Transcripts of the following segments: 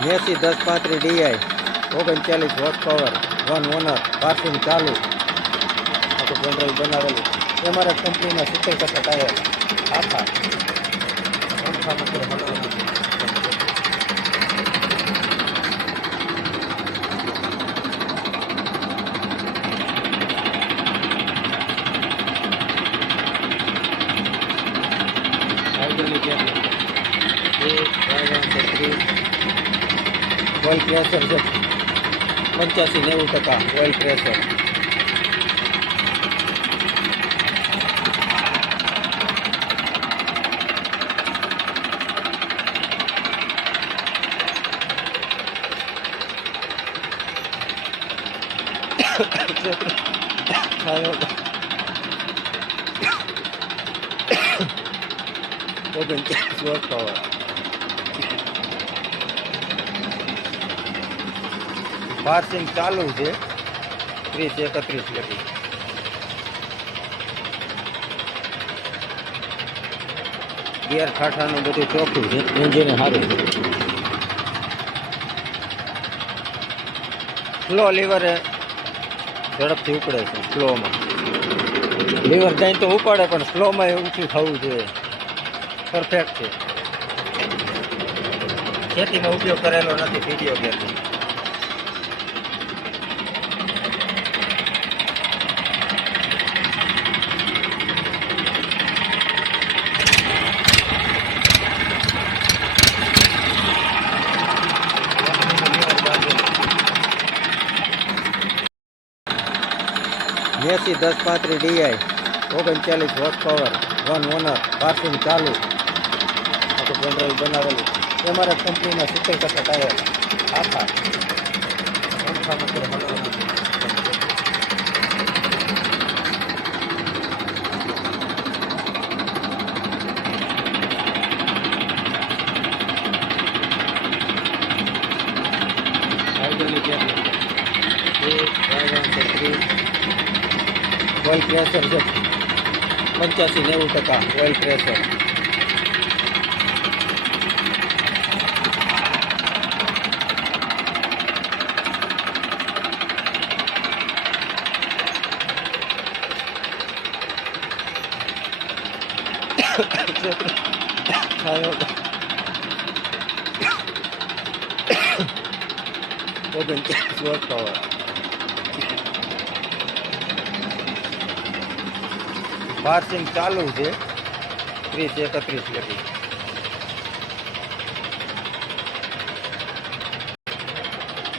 Massey દસ પાંત્રીસ D I ઓગણચાલીસ horse power one owner passing ચાલુ આખું જનરલ બનાવેલું એમઆરએફ કંપનીના સિત્તેર ટકા ટાયર આખા પંખા મૂકેલા ઓઇલ પ્રેશર છે પંચ્યાસી નેવું ટકા ઓઇલ પ્રેશર છાયો ઓગણચાલીસ વોટ પાર્સિંગ ચાલુ છે. ત્રીસ, એકત્રીસ લગી ગેર ઠાઠાનું બધું ચોખ્ખું છે. એન્જિન સારું છે. સ્લો લીવરે ઝડપથી ઉપડે છે સ્લોમાં લીવર જાય તો ઉપાડે, પણ સ્લોમાં ઊંચું થવું જોઈએ. પરફેક્ટ છે. ખેતીમાં ઉપયોગ કરેલો નથી, વીડિયો ગેમ. મેસી દસ પાંત્રીસ ડીઆઈ ઓગણચાલીસ horse power one owner passing ચાલુ આખું જનરલ બનાવેલું એમઆરએફ કંપનીના સિત્તેર ટકા ટાયર આખા પંખા મૂકેલા ઓઇલ પ્રેશર છે પંચ્યાસી નેવું ટકા ઓઇલ પ્રેશર છાયો ઓગણચાલીસ વોટ Passing ચાલુ છે. ત્રીસ, એકત્રીસ લગી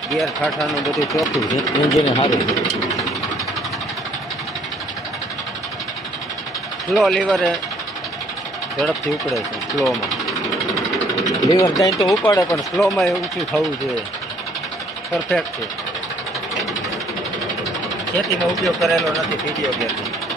ગિયર ઠાઠાનું બધું ચોખ્ખું છે. એન્જિન સારું છે. સ્લો લીવરે ઝડપથી ઉપડે છે સ્લોમાં લીવર જાય તો ઉપાડે, પણ સ્લોમાં ઊંચું થવું જોઈએ. પરફેક્ટ છે. ખેતીમાં ઉપયોગ કરેલો નથી વીડિયો ગેમ